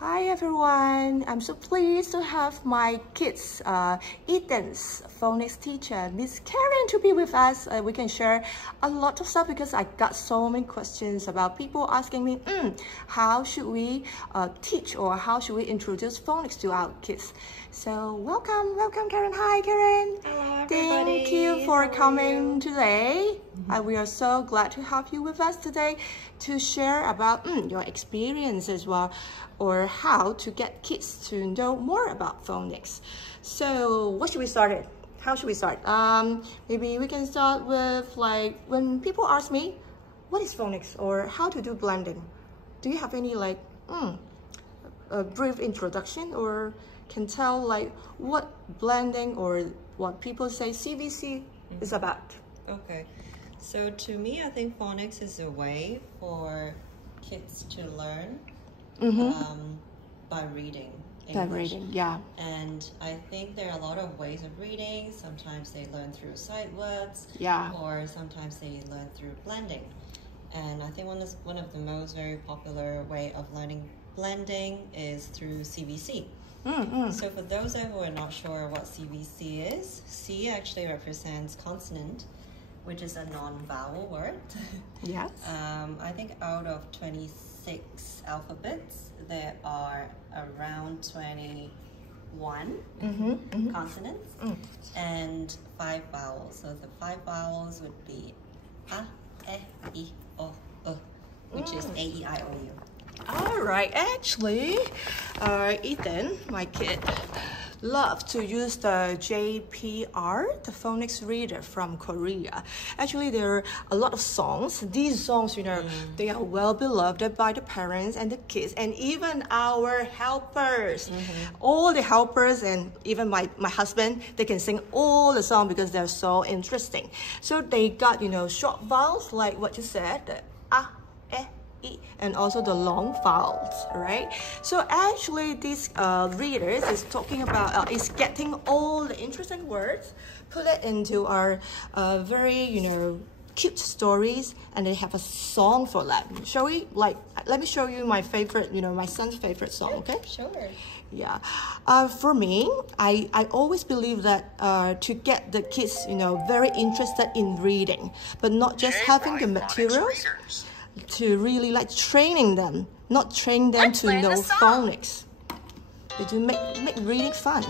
Hi everyone, I'm so pleased to have my kids, Ethan's phonics teacher, Miss Karen, to be with us. We can share a lot of stuff because I got so many questions about people asking me, how should we teach or how should we introduce phonics to our kids? So welcome Karen. Hi Karen. Hello everybody. Thank you for coming today. We are so glad to have you with us today to share about your experience as well, or how to get kids to know more about phonics. So what should we start with? How should we start? Maybe we can start with like when people ask me, what is phonics or how to do blending? Do you have any like a brief introduction or can tell like what blending or what people say CVC is about? Okay, so to me, I think phonics is a way for kids to learn by reading English. By reading, yeah. And I think there are a lot of ways of reading. Sometimes they learn through sight words, yeah, or sometimes they learn through blending. And I think one of the most very popular way of learning blending is through CVC. So for those who are not sure what CVC is, C actually represents consonant, which is a non-vowel word. Yes. I think out of 26 alphabets, there are around 21 consonants and 5 vowels. So the 5 vowels would be A, E, I, O, U, which is A, E, I, O, U. All right, actually, Ethan, my kid, loves to use the JPR, the phonics reader from Korea. Actually, there are a lot of songs. These songs, you know, they are well beloved by the parents and the kids and even our helpers. All the helpers and even my husband, they can sing all the songs because they're so interesting. So they got, you know, short vowels like what you said, the A, E, and also the long vowels, right? So actually this readers is talking about is getting all the interesting words, put it into our very, you know, cute stories, and they have a song for that. Shall we, like, let me show you my favorite, you know, my son's favorite song, okay? Sure. Yeah, for me, I always believe that to get the kids, you know, very interested in reading, but not just having the materials, to really like training them, not train them to know phonics, but to make reading fun.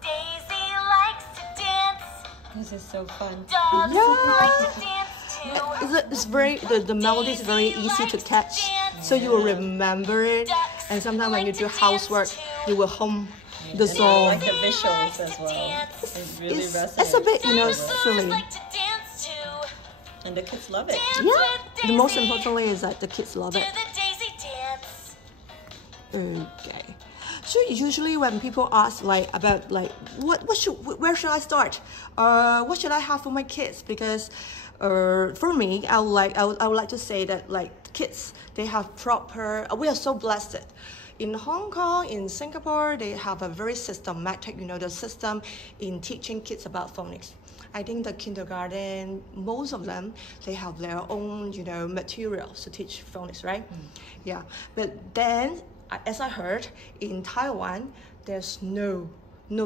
Daisy likes to dance. This is so fun. Dogs like to dance too. It's very the melody is very easy to catch, so you will remember it. And sometimes when you do housework, you will hum the And song. I like the visuals as well. It really resonates. It's a bit, you know, silly. Like to dance too. And the kids love it. Yeah, the most importantly is that the kids love Do it. the Daisy dance. Okay. So usually when people ask like about like where should I start? What should I have for my kids? Because for me, I would like to say that like kids, they have proper. We are so blessed. In Hong Kong, in Singapore, they have a very systematic, you know, the system in teaching kids about phonics. I think the kindergarten, most of them, they have their own, you know, materials to teach phonics, right? Yeah. But then, as I heard, in Taiwan, there's no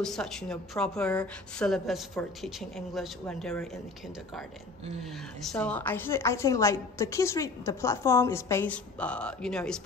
such, you know, proper syllabus for teaching English when they were in the kindergarten. So I think like the KIDsREAD, the platform is based, you know, is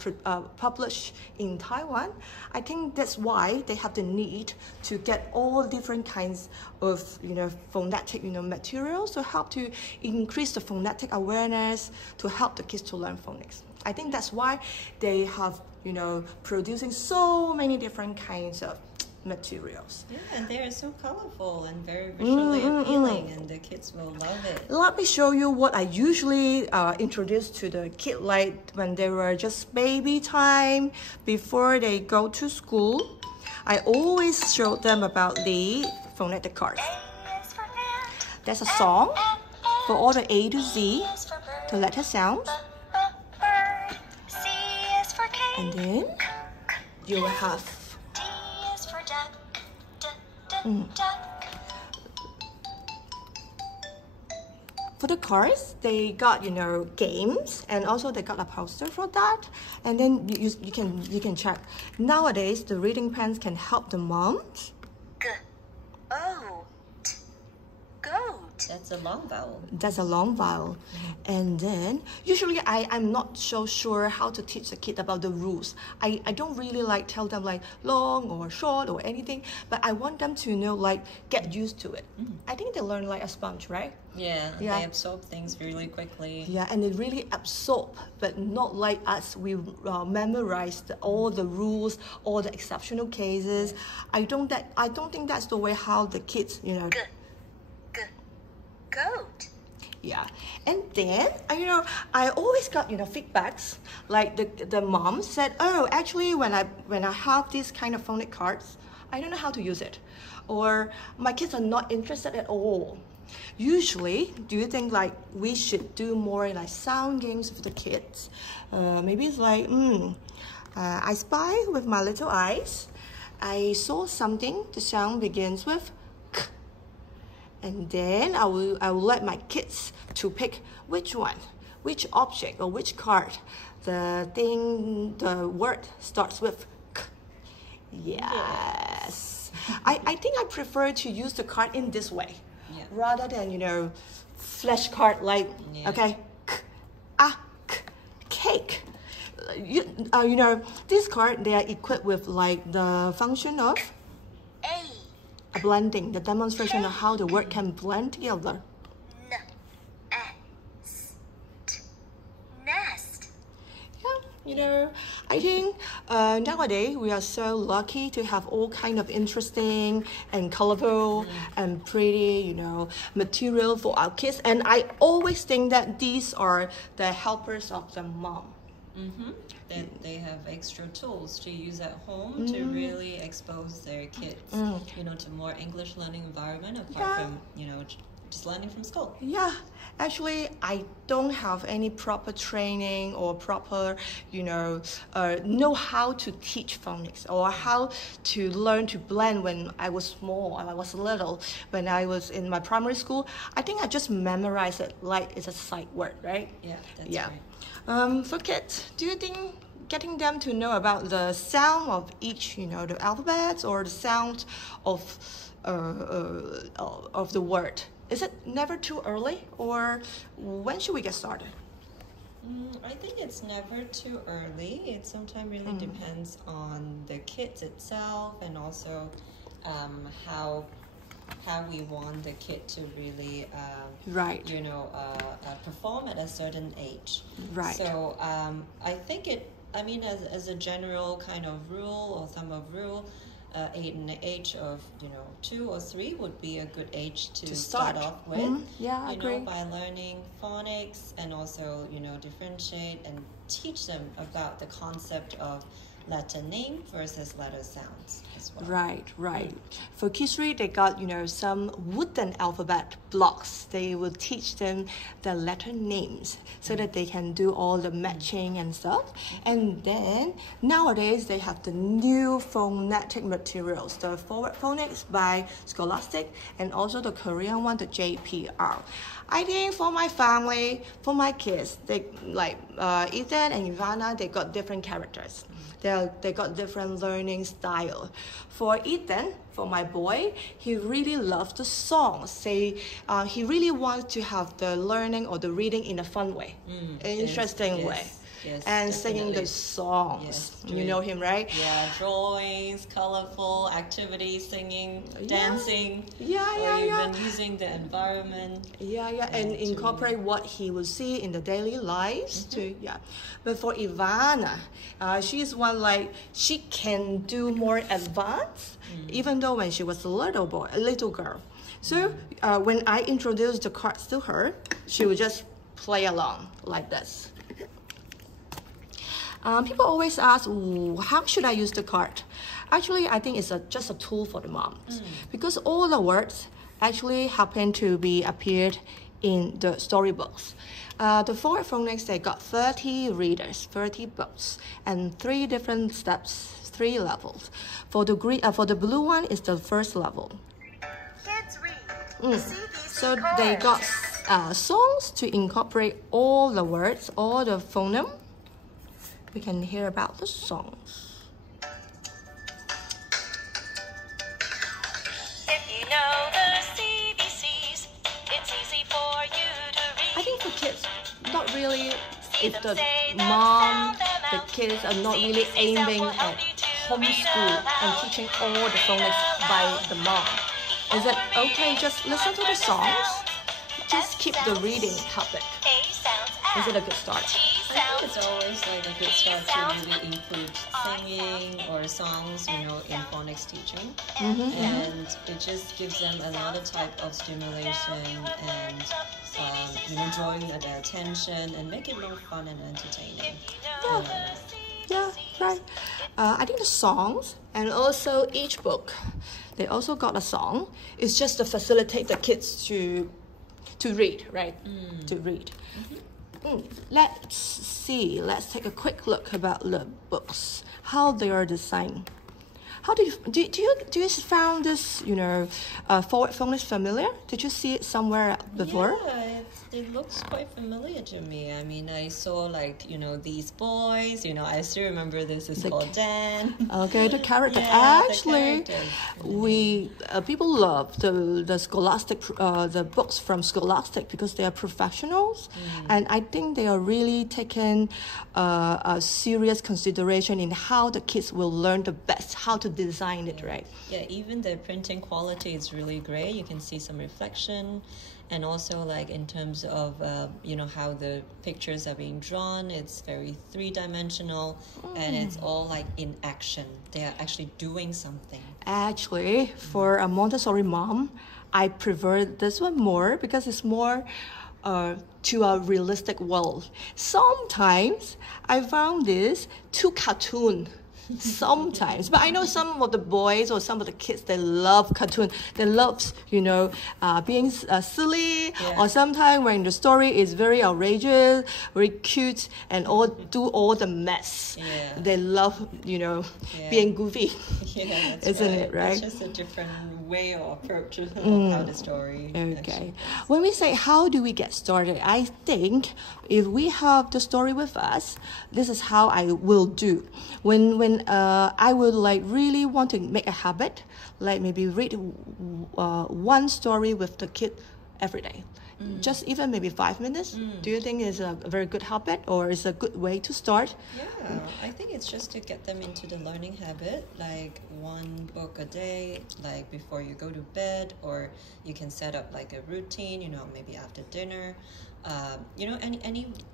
published in Taiwan. I think that's why they have the need to get all different kinds of, you know, phonetic, you know, materials to help to increase the phonetic awareness, to help the kids to learn phonics. I think that's why they have, you know, producing so many different kinds of materials. Yeah, and they are so colorful and very visually appealing, and the kids will love it. Let me show you what I usually introduce to the kid like when they were just baby time, before they go to school. I always show them about the phonetic cards. There's a song for all the A to Z, the letter sounds. And then you will have For the cards, they got, you know, games, and also they got a poster for that. And then you can check. Nowadays, the reading pens can help the moms. That's a long vowel. That's a long vowel. And then, usually I'm not so sure how to teach the kid about the rules. I don't really like tell them like long or short or anything, but I want them to know, like, get used to it. I think they learn like a sponge, right? Yeah, they absorb things really quickly. Yeah, and they really absorb, but not like us. We memorize all the rules, all the exceptional cases. I don't think that's the way how the kids, you know. Goat. Yeah, and then you know, I always got, you know, feedbacks like the mom said, oh, actually when I have these kind of phonic cards, I don't know how to use it, or my kids are not interested at all. Usually, do you think like we should do more like sound games with the kids? Maybe it's like, I spy with my little eyes. I saw something. The sound begins with k. And then I will let my kids to pick which one, which object or which card the word starts with k. Yes. I think I prefer to use the card in this way, rather than, you know, flashcard like, okay, k, k, cake. You know, this card, they are equipped with like the function of a blending, the demonstration of how the word can blend together. Nest. Yeah, you know, I think nowadays we are so lucky to have all kind of interesting and colorful and pretty, you know, material for our kids. And I always think that these are the helpers of the mom. That they have extra tools to use at home to really expose their kids, you know, to more English learning environment apart from, you know, just learning from school. Yeah, actually, I don't have any proper training or proper, you know how to teach phonics or how to learn to blend when I was small and I was little. When I was in my primary school, I think I just memorized it like it's a sight word, right? Yeah, that's right. For kids, do you think getting them to know about the sound of each, you know, the alphabets or the sound of the word, is it never too early, or when should we get started? I think it's never too early. It sometimes really depends on the kids itself, and also how we want the kid to really you know, perform at a certain age. Right. So I think as a general kind of rule or thumb of rule, in the age of, you know, 2 or 3 would be a good age to start off with. Yeah, I agree. Know, by learning phonics, and also, you know, differentiate and teach them about the concept of letter name versus letter sounds as well. Right. For KIDsREAD, they got, you know, some wooden alphabet blocks. They will teach them the letter names so that they can do all the matching and stuff. And then nowadays they have the new phonetic materials, the Forward Phonics by Scholastic, and also the Korean one, the JPR. I think for my family, for my kids, they like Ethan and Ivana, they got different characters. They got different learning style. For Ethan, for my boy, he really loves the songs. He really wants to have the learning or the reading in a fun way, interesting way. Yes, and definitely. Singing the songs. Yes, you know him, right? Yeah, drawings, colorful activities, singing, dancing. Yeah. Even using the environment. And incorporate what he will see in the daily lives too. Yeah, but for Ivana, she's one like she can do more advanced, even though when she was a little girl. So when I introduced the cards to her, she would just play along like this. People always ask, how should I use the card? Actually, I think it's just a tool for the moms, because all the words actually happen to be appeared in the storybooks. The Forward Phonics, they got 30 readers, 30 books, and 3 different steps, 3 levels. For the blue one is the first level. Kids read. So they got songs to incorporate all the words, all the phoneme. We can hear about the songs. If you know the CBCs, it's easy for you to read. I think for kids, not really, if the mom, the kids are not really aiming at homeschool and teaching all the phonics by the mom. Is it okay, just listen to the songs, just keep the reading habit? Is it a good start? I think it's always like a good start to really include singing or songs, in phonics teaching. And it just gives them another type of stimulation and, drawing their attention and make it more fun and entertaining. Yeah, right. I think the songs and also each book, they also got a song. It's just to facilitate the kids to read, right? To read. Let's take a quick look about the books, how they are designed. How do you found this, Forward Phonics familiar? Did you see it somewhere before? Yeah, it looks quite familiar to me. I mean, I saw these boys. I still remember this is called Dan. Okay, the character. Yeah, Actually, people love the Scholastic, the books from Scholastic because they are professionals, and I think they are really taking a serious consideration in how the kids will learn the best, how to design it, right? Yeah, even the printing quality is really great. You can see some reflection, and also in terms of how the pictures are being drawn, it's very three-dimensional, and it's all in action. They are actually doing something. Actually, for a Montessori mom, I prefer this one more because it's more to a realistic world. Sometimes I found this too cartoon. Sometimes, but I know some of the boys or some of the kids, they love cartoon. They love, being silly, or sometimes when the story is very outrageous, very cute, and do all the mess. Yeah. They love, being goofy. Yeah, that's Isn't it right? It's just a different way or approach of how the story. Okay. When we say how do we get started, I think if we have the story with us, this is how I will do. When I would really want to make a habit, maybe read one story with the kid every day. Just even maybe 5 minutes. Do you think is a very good habit or is a good way to start? Yeah, I think it's just to get them into the learning habit, one book a day, before you go to bed, or you can set up a routine, maybe after dinner.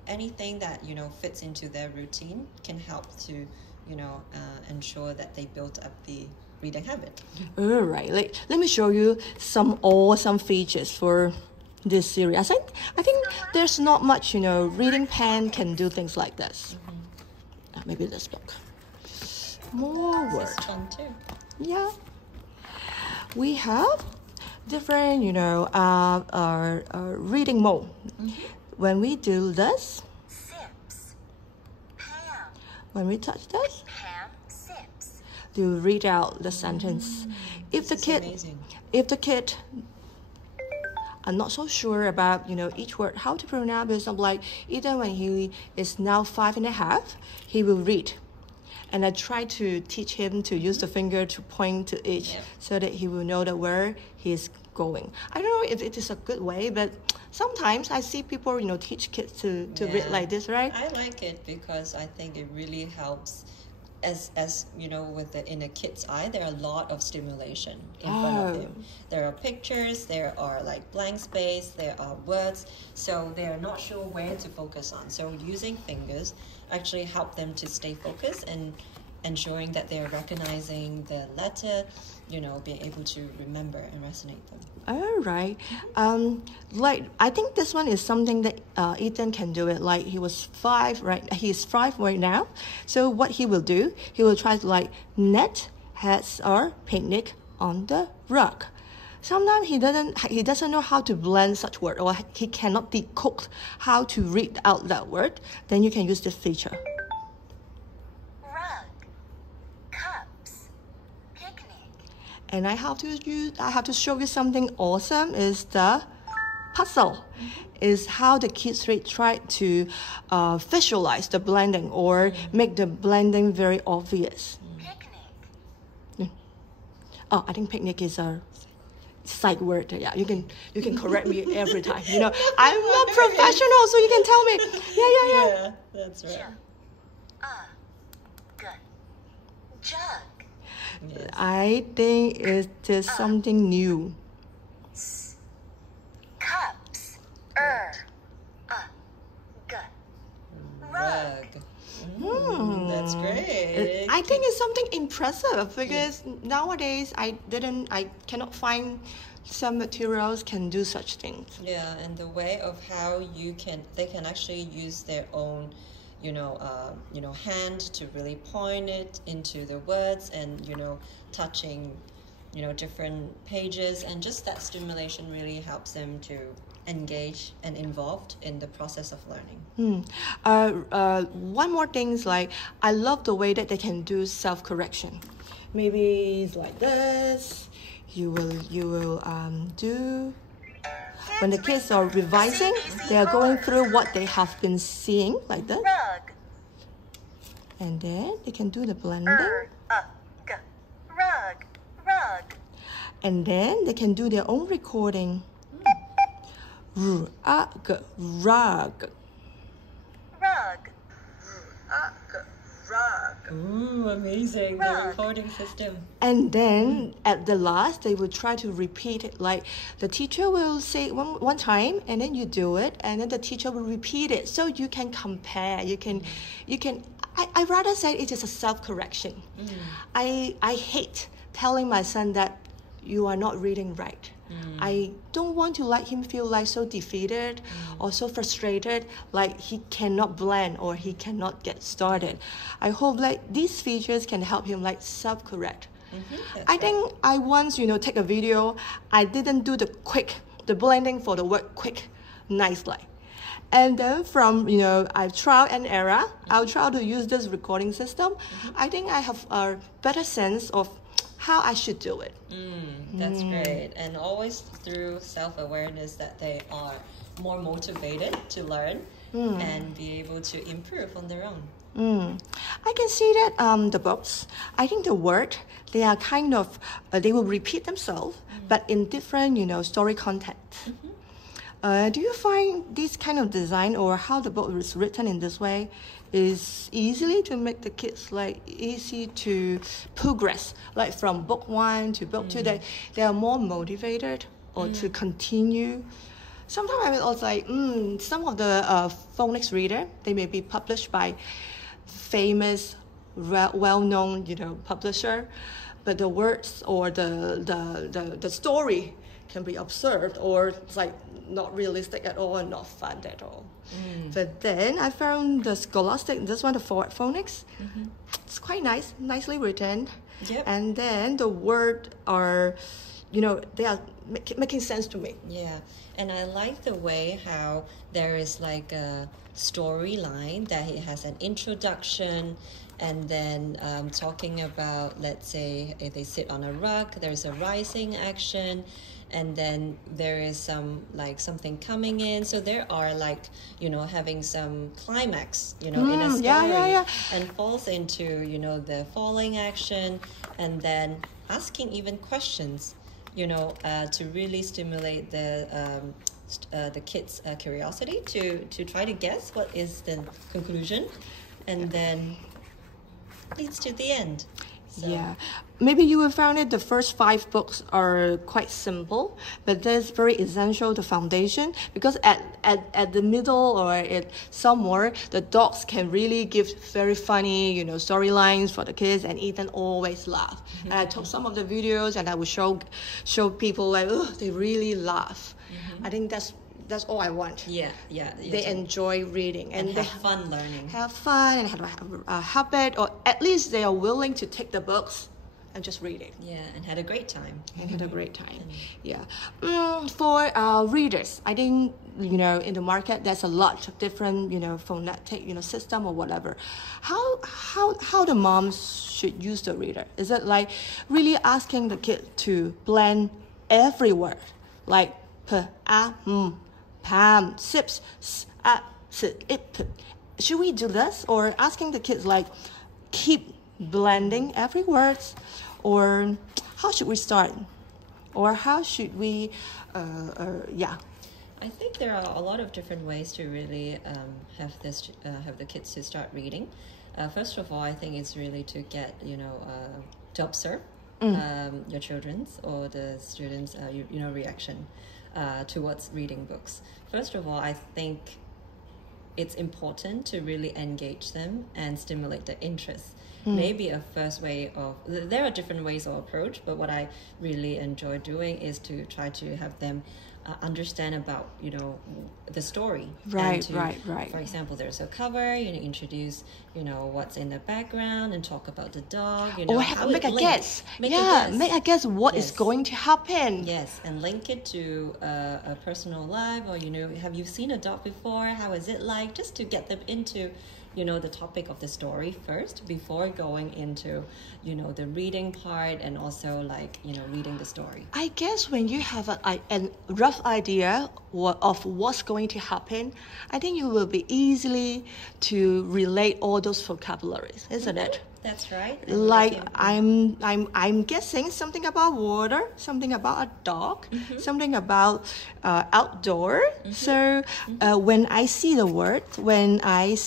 Anything that fits into their routine can help to ensure that they build up the reading habit. All right, let me show you some awesome features for this series. I think there's not much, reading pen can do things like this. Maybe this book. More words. It's fun too. Yeah. We have different, reading mode. When we do this, Sips. Pam. when we touch this, Pam sips. you read out the sentence. If the kid are not so sure about each word, how to pronounce it, either when he is now 5.5, he will read, and I try to teach him to use the finger to point to each, so that he will know the where he is going. I don't know if it is a good way, but sometimes I see people teach kids to read like this, right? I like it because I think it really helps. As in a kid's eye, there are a lot of stimulation in front of him. There are pictures, there are blank space, there are words, so they are not sure where to focus on. So using fingers actually help them to stay focused and ensuring that they are recognizing the letter, being able to remember and resonate them. All right. I think this one is something that Ethan can do it. He was 5, right? He's 5 right now. So what he will do, he will try to net has our picnic on the rug. Sometimes he doesn't know how to blend such word, or he cannot decode how to read out that word. Then you can use this feature. And I have to show you something awesome is the puzzle is how the KIDsREAD try to visualize the blending or make the blending very obvious. Picnic. Oh, I think picnic is a side word. Yeah, you can correct me every time. You know, I'm not professional, so you can tell me. Yeah, that's right. Jug. Yes. I think it is something new. Cups. G. Rug. That's great. I think it's something impressive because nowadays I cannot find some materials can do such things. Yeah, and the way of how they can actually use their own, hand to really point it into the words and, touching, different pages, and just that stimulation really helps them to engage and involved in the process of learning. One more thing is like I love the way that they can do self-correction. Maybe it's like this. You will do when the kids are revising, they are going through what they have been seeing like this, Rug. and then they can do the blending, G. Rug. and then they can do their own recording. Rug. Rug. Ooh, amazing. The Rug. recording system. And then at the last, they will try to repeat it. Like the teacher will say one time, and then you do it, and then the teacher will repeat it. So you can compare. You can. I rather say it is a self-correction. I hate telling my son that you are not reading right. I don't want to let him feel like so defeated or so frustrated, like he cannot blend or he cannot get started. I hope like these features can help him like self-correct. I think I once, take a video. I didn't do the blending for the word quick nicely. And then from, I've trial and error, I'll try to use this recording system. I think I have a better sense of how I should do it. That's great. And always through self-awareness that they are more motivated to learn and be able to improve on their own. I can see that the books, I think the word, they are kind of, they will repeat themselves, but in different, story content. Do you find this kind of design or how the book is written in this way is easily to make the kids like easy to progress, like from book 1 to book 2, they are more motivated or to continue? Sometimes I will also like, some of the phonics reader, they may be published by famous, well-known, publisher, but the words or the story can be observed or it's like not realistic at all and not fun at all. But then I found the scholastic, this one, the Forward Phonics. It's quite nice, nicely written. Yep. And then the words are, they are making sense to me. Yeah, and I like the way how there is like a storyline that it has an introduction and then talking about, let's say, if they sit on a rug, there's a rising action, and then there is something coming in. So there are having some climax, in a story, and falls into, the falling action, and then asking even questions, to really stimulate the kids' curiosity to try to guess what is the conclusion, and then leads to the end. So. Yeah, maybe you will find it the first 5 books are quite simple, but that's very essential, the foundation, because at the middle or somewhere, the dogs can really give very funny, storylines for the kids, and Ethan always laugh. And I took some of the videos and I would show people like, oh, they really laugh. I think that's all I want. Yeah. They enjoy reading and have fun learning. Have fun and have a habit, or at least they are willing to take the books and just read it. Yeah, and had a great time. Yeah. For readers, I think in the market there's a lot of different phonetic system or whatever. How the moms should use the reader? Is it like really asking the kid to blend every word, like p, a, pam, sips, sit, it. Should we do this, or asking the kids like keep blending every word, or how should we start, or how should we, yeah. I think there are a lot of different ways to really have the kids to start reading. First of all, I think it's really to get to observe your children's or the students' reaction towards reading books. First of all, I think it's important to really engage them and stimulate their interest. Maybe a first way of, there are different ways of approach, but what I really enjoy doing is to try to have them understand about the story. Right. For example, there's a cover. Introduce what's in the background and talk about the dog. Or make a guess. Make a guess what is going to happen. Yes, and link it to a personal life, or have you seen a dog before? How is it like? Just to get them into the topic of the story first before going into the reading part, and also reading the story. I guess when you have a rough idea of what's going to happen, I think you will be easily to relate all those vocabularies, isn't it? That's right. Like I'm guessing something about water, something about a dog, something about outdoor. So when I see the word, when I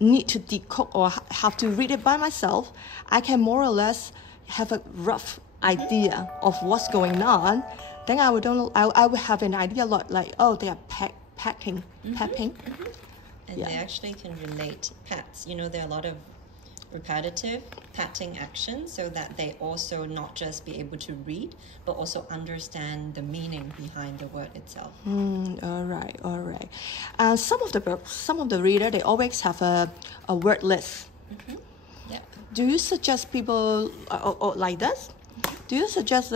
need to decode or have to read it by myself, I can more or less have a rough idea of what's going on. Then I would have an idea like, oh, they are pecking. And they actually can relate pets. There are a lot of repetitive patting actions, so that they also not just be able to read, but also understand the meaning behind the word itself. All right. Some of the books, some of the reader, they always have a word list. Do you suggest people like this? Do you suggest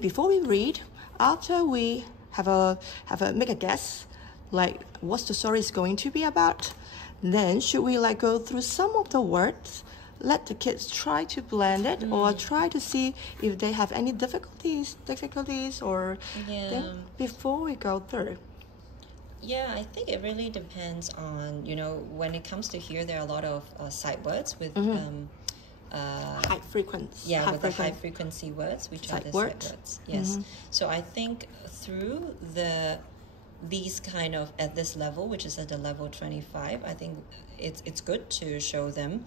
before we read, after we make a guess, like what the story is going to be about, then should we go through some of the words, let the kids try to blend it, or try to see if they have any difficulties, or then before we go through? Yeah, I think it really depends on, when it comes to here, there are a lot of sight words with high frequency. Yeah, with the high frequency words, which are the sight words. Yes. So I think through these kind of, at this level, which is at the level 25, I think it's good to show them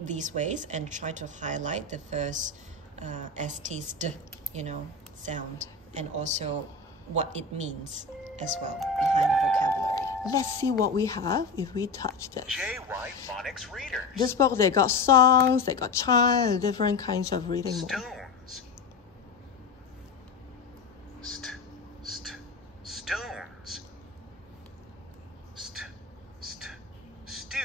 these ways and try to highlight the first ST's sound, and also what it means as well behind the vocabulary. Let's see what we have if we touch this. JPR Phonics readers. This book, they got songs, they got chimes, different kinds of reading. Stones. Stones. Stew.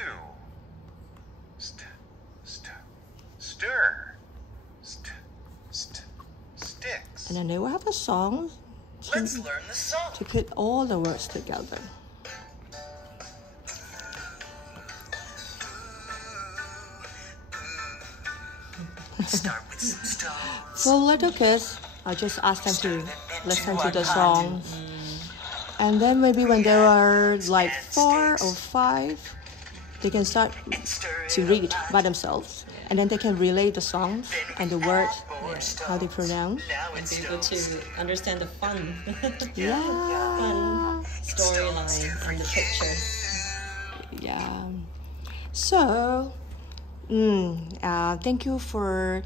Stir. Sticks. And then they will have a song Let's learn the song. to put all the words together. Start with some stones. For little kids, I just ask them to listen to the song. And then maybe when they are 4 or 5, they can start to read by themselves. And then they can relate the songs and the words, how they pronounce. And be able to understand the fun. Yeah. Fun storyline and the pictures. Yeah. So, thank you for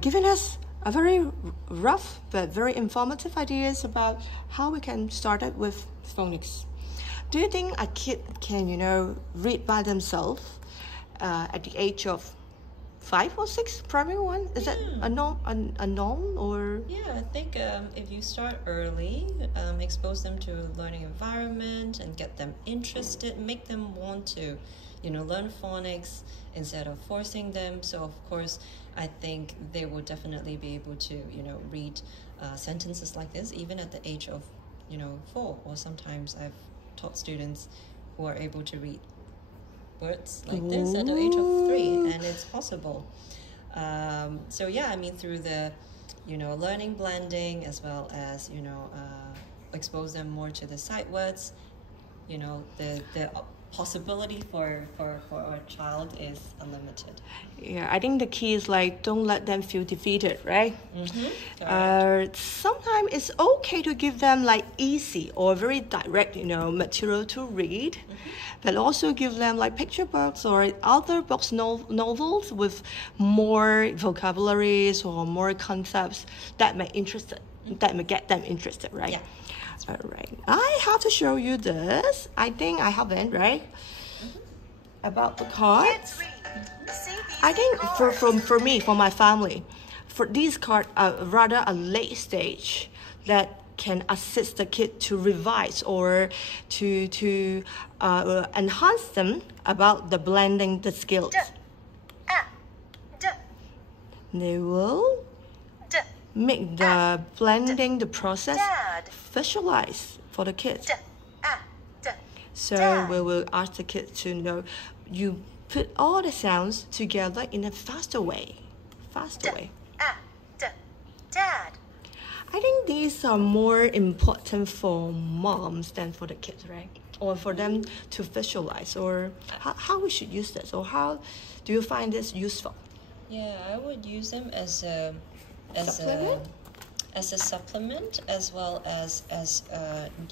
giving us a very rough but very informative ideas about how we can start it with phonics. Do you think a kid can, read by themselves at the age of 5 or 6, primary one? Is that a norm or? Yeah, I think if you start early, expose them to learning environment and get them interested, make them want to, learn phonics instead of forcing them. So of course, I think they will definitely be able to, read sentences like this, even at the age of, 4. Or sometimes I've taught students who are able to read words like this at the age of 3, and it's possible. So yeah, I mean, through the learning blending, as well as expose them more to the sight words, you know, the possibility for a child is unlimited. Yeah, I think the key is like don't let them feel defeated, right? Sometimes it's okay to give them like easy or very direct, you know, material to read, but also give them like picture books or other books, novels with more vocabularies or more concepts that may get them interested, right? Yeah. All right. I have to show you this. I think I haven't, right? About the cards. I think for me, for my family, for these cards are rather a late stage that can assist the kid to revise or to enhance them about the blending the skills. They will make the blending the process visualize for the kids. So we will ask the kids to know you put all the sounds together in a faster way. Dad. I think these are more important for moms than for the kids, right? Or for them to visualize, or how we should use this, or how do you find this useful? Yeah, I would use them as a supplement as well as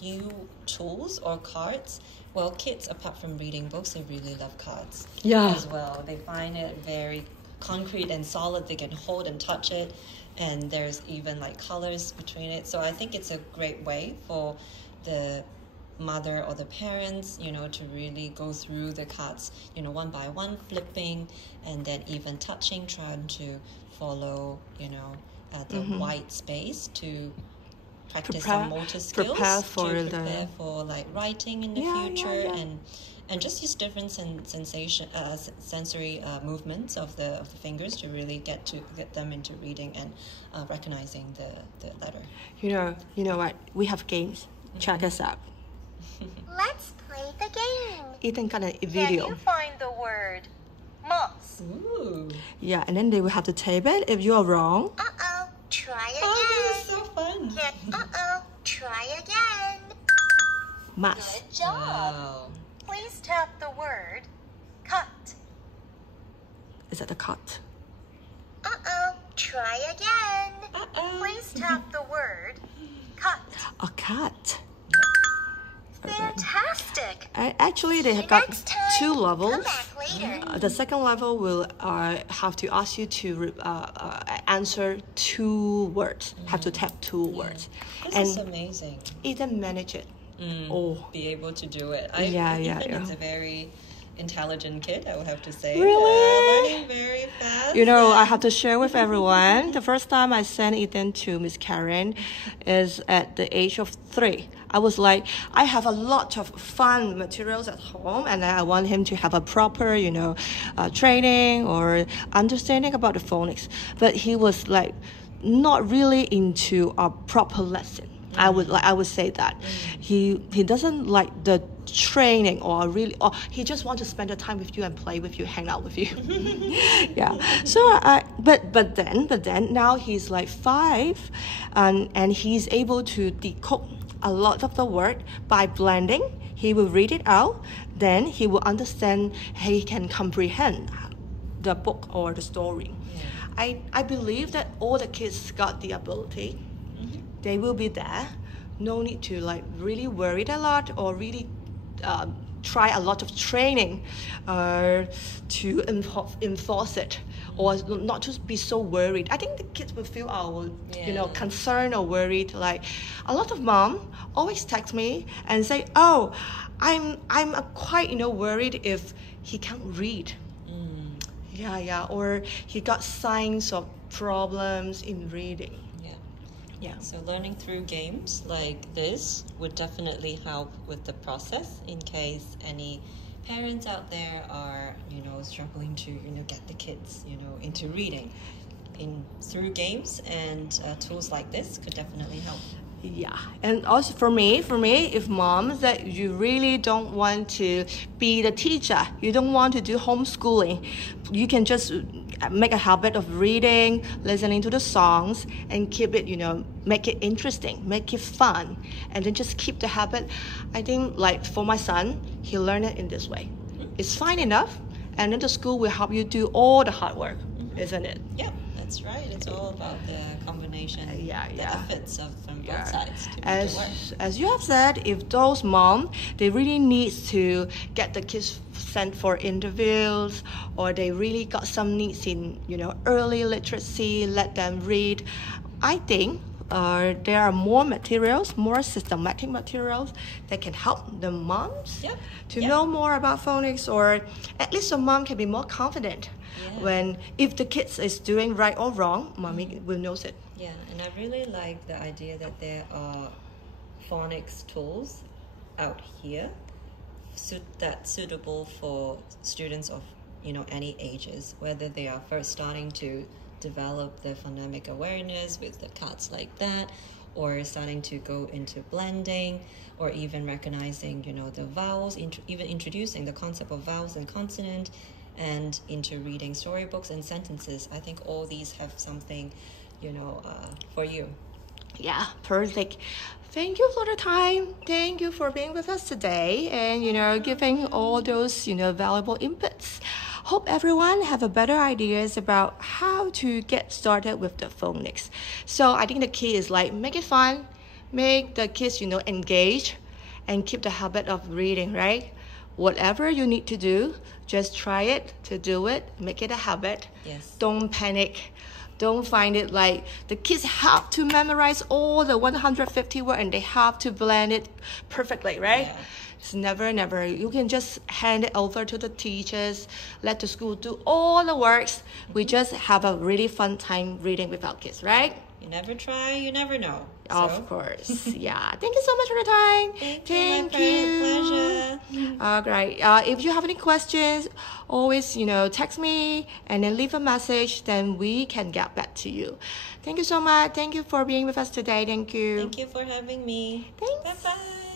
new tools or cards. Well, kids, apart from reading books, they really love cards as well. They find it very concrete and solid. They can hold and touch it, and there's even like colors between it. So I think it's a great way for the mother or the parents, you know, to really go through the cards, you know, one by one, flipping, and then even touching, trying to follow, you know, the white space to practice some motor skills, prepare for like writing in the future, and just use different sensory movements of the fingers to really get them into reading and recognizing the letter. You know what? We have games. Check us out. Let's play the game. Ethan got a video. Can you find the word moss? Ooh. Yeah, and then they will have to tape it. If you are wrong, Try again. Oh, this is so fun. Try again. mouse. Good job. Wow. Please tap the word cut. Is that the cut? Try again. Please tap the word cut. A cut. Fantastic. Actually, they have See you got next time. two Come levels. back later. The second level will have to ask you to answer two words. Have to tap two words. This is amazing. Ethan manage it. Be able to do it. Yeah. It's a very intelligent kid, I would have to say. Really? Learning very fast. You know, I have to share with everyone. The first time I sent Ethan to Miss Karen is at the age of 3. I was like, I have a lot of fun materials at home, and I want him to have a proper, training or understanding about the phonics. But he was like not really into a proper lesson. I would say that he doesn't like the training or he just wants to spend the time with you and play with you, hang out with you. Yeah. So but then now he's like 5, and he's able to decode a lot of the word by blending. He will read it out, then he will understand. He can comprehend the book or the story. Yeah. I believe that all the kids got the ability. They will be there. No need to really worry a lot or really try a lot of training to enforce it, or not just be so worried. I think the kids will feel concerned or worried. Like a lot of mom always text me and say, "Oh, I'm quite worried if he can't read." Yeah, or he got signs of problems in reading. Yeah. So learning through games like this would definitely help with the process in case any parents out there are, struggling to, get the kids, into reading. Through games and tools like this could definitely help. Yeah, and also for me, if moms that you really don't want to be the teacher, you don't want to do homeschooling, you can just make a habit of reading, listening to the songs, and keep it, make it interesting, make it fun, and then just keep the habit. I think like for my son, he learned it in this way. It's fine enough, and then the school will help you do all the hard work, isn't it? Yeah, that's right. It's all about the combination, the efforts from both sides to make it work. As you have said, if those moms, they really need to get the kids sent for interviews, or they really got some needs in, early literacy, let them read. I think there are more materials, more systematic materials that can help the moms to know more about phonics, or at least a mom can be more confident when if the kids is doing right or wrong, mommy will know it. Yeah, and I really like the idea that there are phonics tools out here that's suitable for students of any ages, whether they are first starting to develop the phonemic awareness with the cards like that, or starting to go into blending, or even recognizing the vowels, even introducing the concept of vowels and consonant, and into reading storybooks and sentences. I think all these have something for you. Yeah, perfect. Thank you for the time. Thank you for being with us today, and giving all those valuable inputs. Hope everyone have a better ideas about how to get started with the phonics. So I think the key is like make it fun, make the kids engage, and keep the habit of reading, right? Whatever you need to do, just try it to do it, make it a habit. Yes. Don't panic. Don't find it like the kids have to memorize all the 150 words and they have to blend it perfectly, right? Yeah. It's never. You can just hand it over to the teachers, let the school do all the works. We just have a really fun time reading with our kids, right? You never try, you never know. Of course. Yeah. Thank you so much for the time. Thank you. Pleasure. Great. If you have any questions, always, text me and then leave a message. Then we can get back to you. Thank you so much. Thank you for being with us today. Thank you. Thank you for having me. Thanks. Bye-bye.